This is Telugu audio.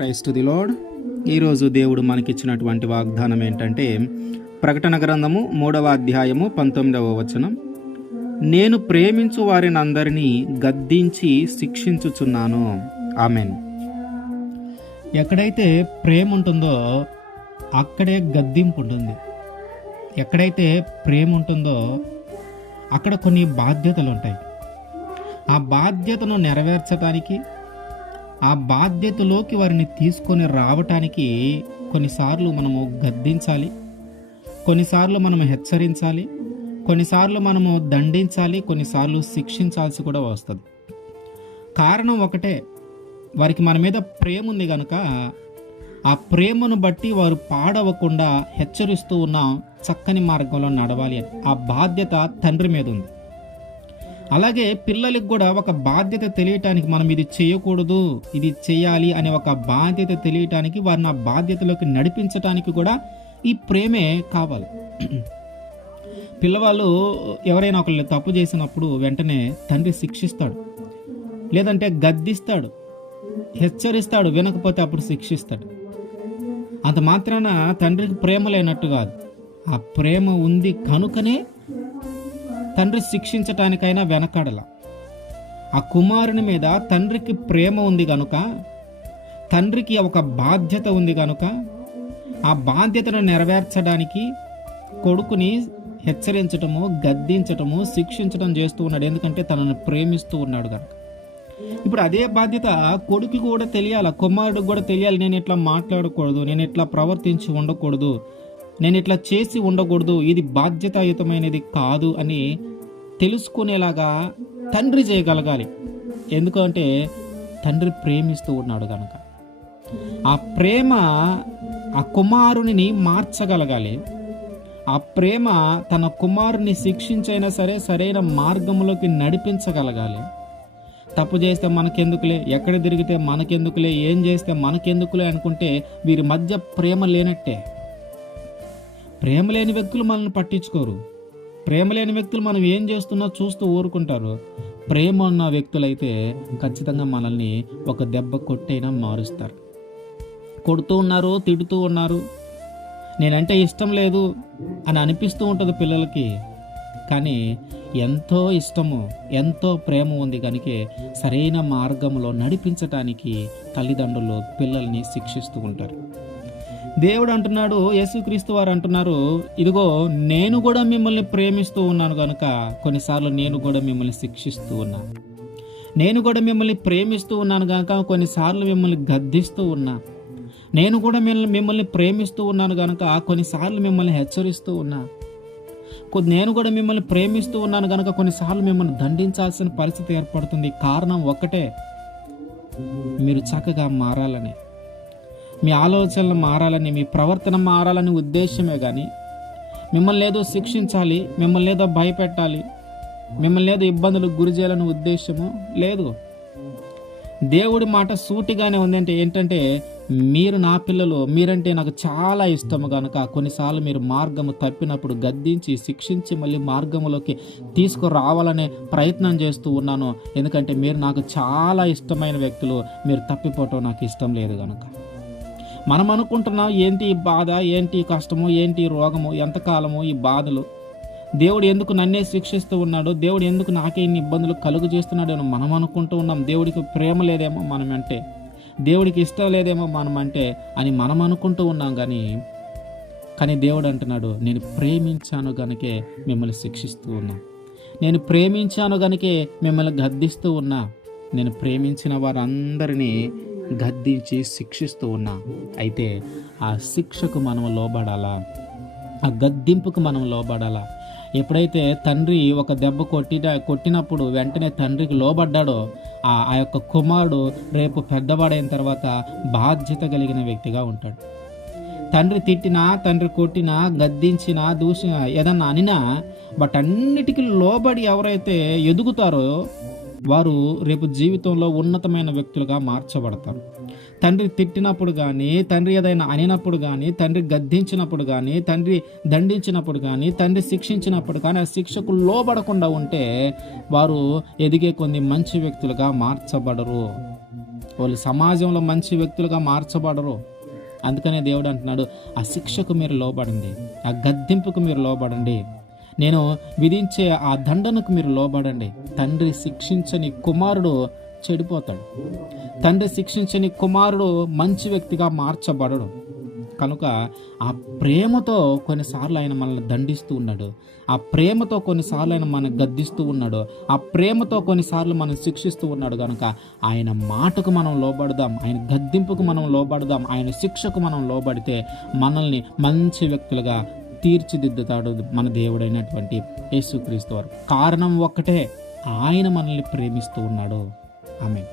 Christ the lord. ఈరోజు దేవుడు మనకిచ్చినటువంటి వాగ్దానం ఏంటంటే, ప్రకటన గ్రంథము 3వ అధ్యాయము 19వ వచనం. నేను ప్రేమించు వారిని అందరినీ గద్దించి శిక్షించుచున్నాను. ఆమెన్. ఎక్కడైతే ప్రేమ ఉంటుందో అక్కడే గద్దింపు ఉంటుంది. ఎక్కడైతే ప్రేమ ఉంటుందో అక్కడ కొన్ని బాధ్యతలు ఉంటాయి. ఆ బాధ్యతను నెరవేర్చడానికి, ఆ బాధ్యతలోకి వారిని తీసుకొని రావటానికి కొన్నిసార్లు మనము గద్దించాలి, కొన్నిసార్లు మనము హెచ్చరించాలి, కొన్నిసార్లు మనము దండించాలి, కొన్నిసార్లు శిక్షించాల్సి కూడా వస్తుంది. కారణం ఒకటే, వారికి మన మీద ప్రేమ ఉంది కనుక ఆ ప్రేమను బట్టి వారు పాడవకుండా హెచ్చరిస్తూ ఉన్న చక్కని మార్గంలో నడవాలి అని ఆ బాధ్యత తండ్రి మీద ఉంది. అలాగే పిల్లలకు కూడా ఒక బాధ్యత తెలియటానికి, మనం ఇది చేయకూడదు, ఇది చేయాలి అనే ఒక బాధ్యత తెలియటానికి, వారిని ఆ బాధ్యతలోకి నడిపించటానికి కూడా ఈ ప్రేమే కావాలి. పిల్లవాళ్ళు ఎవరైనా ఒకళ్ళు తప్పు చేసినప్పుడు వెంటనే తండ్రి శిక్షిస్తాడు, లేదంటే గద్దిస్తాడు, హెచ్చరిస్తాడు, వినకపోతే అప్పుడు శిక్షిస్తాడు. అంత మాత్రాన తండ్రికి ప్రేమ లేనట్టు కాదు. ఆ ప్రేమ ఉంది కనుకనే తండ్రి శిక్షించటానికైనా వెనకాడల. ఆ కుమారుని మీద తండ్రికి ప్రేమ ఉంది కనుక, తండ్రికి ఒక బాధ్యత ఉంది కనుక, ఆ బాధ్యతను నెరవేర్చడానికి కొడుకుని హెచ్చరించటము, గద్దించటము, శిక్షించటం చేస్తూ ఉన్నాడు. ఎందుకంటే తనను ప్రేమిస్తూ ఉన్నాడు కనుక. ఇప్పుడు అదే బాధ్యత కొడుకు కూడా తెలియాలి, కుమారుడికి కూడా తెలియాలి. నేను ఇట్లా మాట్లాడకూడదు, నేను ఇట్లా ప్రవర్తించి ఉండకూడదు, నేను ఇట్లా చేసి ఉండకూడదు, ఇది బాధ్యతాయుతమైనది కాదు అని తెలుసుకునేలాగా తండ్రి చేయగలగాలి. ఎందుకంటే తండ్రి ప్రేమిస్తూ ఉన్నాడు కనుక. ఆ ప్రేమ ఆ కుమారుని మార్చగలగాలి. ఆ ప్రేమ తన కుమారుని శిక్షించైనా సరే సరైన మార్గంలోకి నడిపించగలగాలి. తప్పు చేస్తే మనకెందుకులే, ఎక్కడ తిరిగితే మనకెందుకులే, ఏం చేస్తే మనకెందుకులే అనుకుంటే వీరి మధ్య ప్రేమ లేనట్టే. ప్రేమ లేని వ్యక్తులు మనల్ని పట్టించుకోరు. ప్రేమ లేని వ్యక్తులు మనం ఏం చేస్తున్నా చూస్తూ ఊరుకుంటారు. ప్రేమ ఉన్న వ్యక్తులైతే ఖచ్చితంగా మనల్ని ఒక దెబ్బ కొట్టైనా మారుస్తారు. కొడుతూ ఉన్నారు, తిడుతూ ఉన్నారు, నేనంటే ఇష్టం లేదు అని అనిపిస్తూ ఉంటుంది పిల్లలకి. కానీ ఎంతో ఇష్టము, ఎంతో ప్రేమ ఉంది కనుక సరైన మార్గంలో నడిపించటానికి తల్లిదండ్రులు పిల్లల్ని శిక్షిస్తూ ఉంటారు. దేవుడు అంటున్నాడు, యేసుక్రీస్తు వారు అంటున్నారు, ఇదిగో నేను కూడా మిమ్మల్ని ప్రేమిస్తూ ఉన్నాను కనుక కొన్నిసార్లు నేను కూడా మిమ్మల్ని శిక్షిస్తూ ఉన్నాను. నేను కూడా మిమ్మల్ని ప్రేమిస్తూ ఉన్నాను కనుక కొన్నిసార్లు మిమ్మల్ని గద్దిస్తూ ఉన్నా. నేను కూడా మిమ్మల్ని ప్రేమిస్తూ ఉన్నాను కనుక కొన్నిసార్లు మిమ్మల్ని హెచ్చరిస్తూ ఉన్నా. నేను కూడా మిమ్మల్ని ప్రేమిస్తూ ఉన్నాను కనుక కొన్నిసార్లు మిమ్మల్ని దండించాల్సిన పరిస్థితి ఏర్పడుతుంది. కారణం ఒక్కటే, మీరు చక్కగా మారాలని, మీ ఆలోచనలు మారాలని, మీ ప్రవర్తన మారాలని ఉద్దేశమే కానీ మిమ్మల్ని ఏదో శిక్షించాలి, మిమ్మల్ని ఏదో భయపెట్టాలి, మిమ్మల్ని ఏదో ఇబ్బందులకు గురి చేయాలని ఉద్దేశము లేదు. దేవుడి మాట సూటిగానే ఉంది. ఏంటంటే మీరు నా పిల్లలు, మీరంటే నాకు చాలా ఇష్టము కనుక కొన్నిసార్లు మీరు మార్గము తప్పినప్పుడు గద్దించి, శిక్షించి మళ్ళీ మార్గంలోకి తీసుకురావాలనే ప్రయత్నం చేస్తూ ఉన్నాను. ఎందుకంటే మీరు నాకు చాలా ఇష్టమైన వ్యక్తులు, మీరు తప్పిపోవటం నాకు ఇష్టం లేదు కనుక. మనం అనుకుంటున్నాం, ఏంటి ఈ బాధ, ఏంటి ఈ కష్టము, ఏంటి ఈ రోగము, ఎంతకాలము ఈ బాధలు, దేవుడు ఎందుకు నన్నే శిక్షిస్తూ ఉన్నాడు, దేవుడు ఎందుకు నాకే ఇన్ని ఇబ్బందులు కలుగు చేస్తున్నాడు అని మనం అనుకుంటూ ఉన్నాం. దేవుడికి ప్రేమ లేదేమో మనమంటే, దేవుడికి ఇష్టం లేదేమో మనమంటే అని మనం అనుకుంటూ ఉన్నాం. కానీ దేవుడు అంటున్నాడు, నేను ప్రేమించాను గనుకే మిమ్మల్ని శిక్షిస్తూ ఉన్నా, నేను ప్రేమించాను గనుకే మిమ్మల్ని గద్దిస్తూ ఉన్నా, నేను ప్రేమించిన వారందరినీ గద్దించి శిక్షిస్తూ ఉన్నా. అయితే ఆ శిక్షకు మనం లోబడాలా, ఆ గద్దింపుకు మనం లోబడాలా. ఎప్పుడైతే తండ్రి ఒక దెబ్బ కొట్టినప్పుడు వెంటనే తండ్రికి లోబడ్డాడో ఆ యొక్క కుమారుడు రేపు పెద్దవాడైన తర్వాత బాధ్యత కలిగిన వ్యక్తిగా ఉంటాడు. తండ్రి తిట్టినా, తండ్రి కొట్టినా, గద్దించినా, దూషినా, ఏదన్నా అనినా అన్నిటికీ లోబడి ఎవరైతే ఎదుగుతారో వారు రేపు జీవితంలో ఉన్నతమైన వ్యక్తులుగా మార్చబడతారు. తండ్రి తిట్టినప్పుడు కానీ, తండ్రి ఏదైనా అనినప్పుడు కానీ, తండ్రి గద్దించినప్పుడు కానీ, తండ్రి దండించినప్పుడు కానీ, తండ్రి శిక్షించినప్పుడు కానీ ఆ శిక్షకు లోబడకుండా ఉంటే వారు ఎదిగే కొన్ని మంచి వ్యక్తులుగా మార్చబడరు. వాళ్ళు సమాజంలో మంచి వ్యక్తులుగా మార్చబడరు. అందుకనే దేవుడు అంటున్నాడు, ఆ శిక్షకు మీరు లోబడండి, ఆ గద్దింపుకు మీరు లోబడండి, నేను విధించే ఆ దండనకు మీరు లోబడండి. తండ్రి శిక్షించని కుమారుడు చెడిపోతాడు. తండ్రి శిక్షించని కుమారుడు మంచి వ్యక్తిగా మార్చబడడు. కనుక ఆ ప్రేమతో కొన్నిసార్లు ఆయన మనల్ని దండిస్తూ ఉన్నాడు. ఆ ప్రేమతో కొన్నిసార్లు ఆయన మనల్ని గద్దిస్తూ ఉన్నాడు. ఆ ప్రేమతో కొన్నిసార్లు మనం శిక్షిస్తూ ఉన్నాడు. కనుక ఆయన మాటకు మనం లోబడదాం, ఆయన గద్దింపుకు మనం లోబడదాం, ఆయన శిక్షకు మనం లోబడితే మనల్ని మంచి వ్యక్తులుగా తీర్చిదిద్దుతాడు మన దేవుడైనటువంటి యేసుక్రీస్తు వారు. కారణం ఒక్కటే, ఆయన మనల్ని ప్రేమిస్తూ ఉన్నాడు. ఆమేన్.